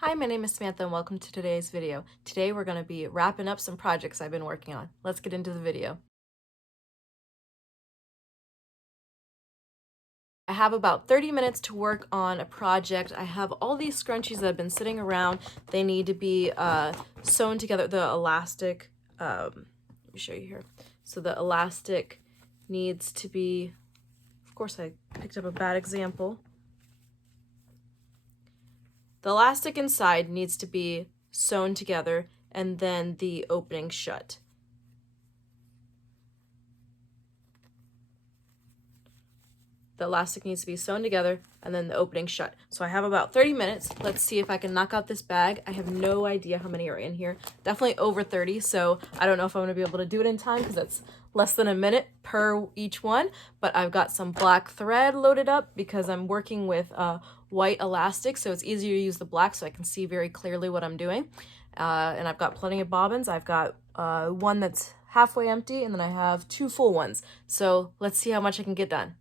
Hi, my name is Samantha and welcome to today's video. Today we're going to be wrapping up some projects I've been working on. Let's get into the video. I have about 30 minutes to work on a project. I have all these scrunchies that have been sitting around. They need to be sewn together. The elastic, let me show you here. So the elastic needs to be, of course I picked up a bad example. The elastic inside needs to be sewn together and then the opening shut. The elastic needs to be sewn together and then the opening shut. So I have about 30 minutes. Let's see if I can knock out this bag. I have no idea how many are in here. Definitely over 30, so I don't know if I'm gonna be able to do it in time because that's less than a minute per each one, but I've got some black thread loaded up because I'm working with white elastic, so it's easier to use the black so I can see very clearly what I'm doing. And I've got plenty of bobbins. I've got one that's halfway empty and then I have 2 full ones. So let's see how much I can get done.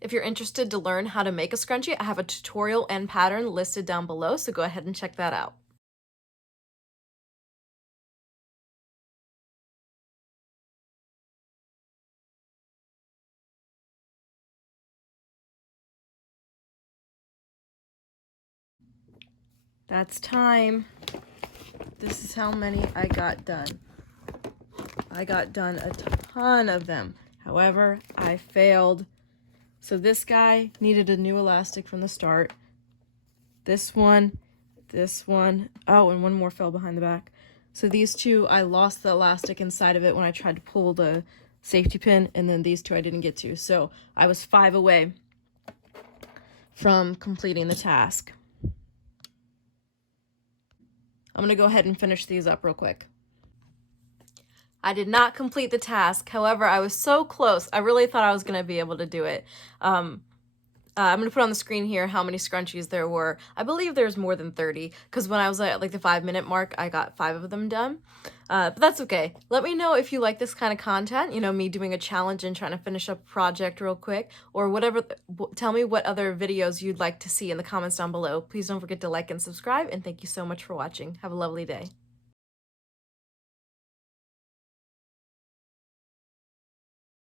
If you're interested to learn how to make a scrunchie, I have a tutorial and pattern listed down below, so go ahead and check that out. That's time. This is how many I got done. I got done a ton of them. However, I failed. So this guy needed a new elastic from the start. This one, oh, and one more fell behind the back. So these two, I lost the elastic inside of it when I tried to pull the safety pin, and then these two I didn't get to. So I was 5 away from completing the task. I'm gonna go ahead and finish these up real quick. I did not complete the task. However, I was so close. I really thought I was going to be able to do it. I'm going to put on the screen here how many scrunchies there were. I believe there's more than 30 because when I was at like the 5-minute mark, I got 5 of them done. But that's okay. Let me know if you like this kind of content, you know, me doing a challenge and trying to finish up a project real quick or whatever. Tell me what other videos you'd like to see in the comments down below. Please don't forget to like and subscribe, and thank you so much for watching. Have a lovely day.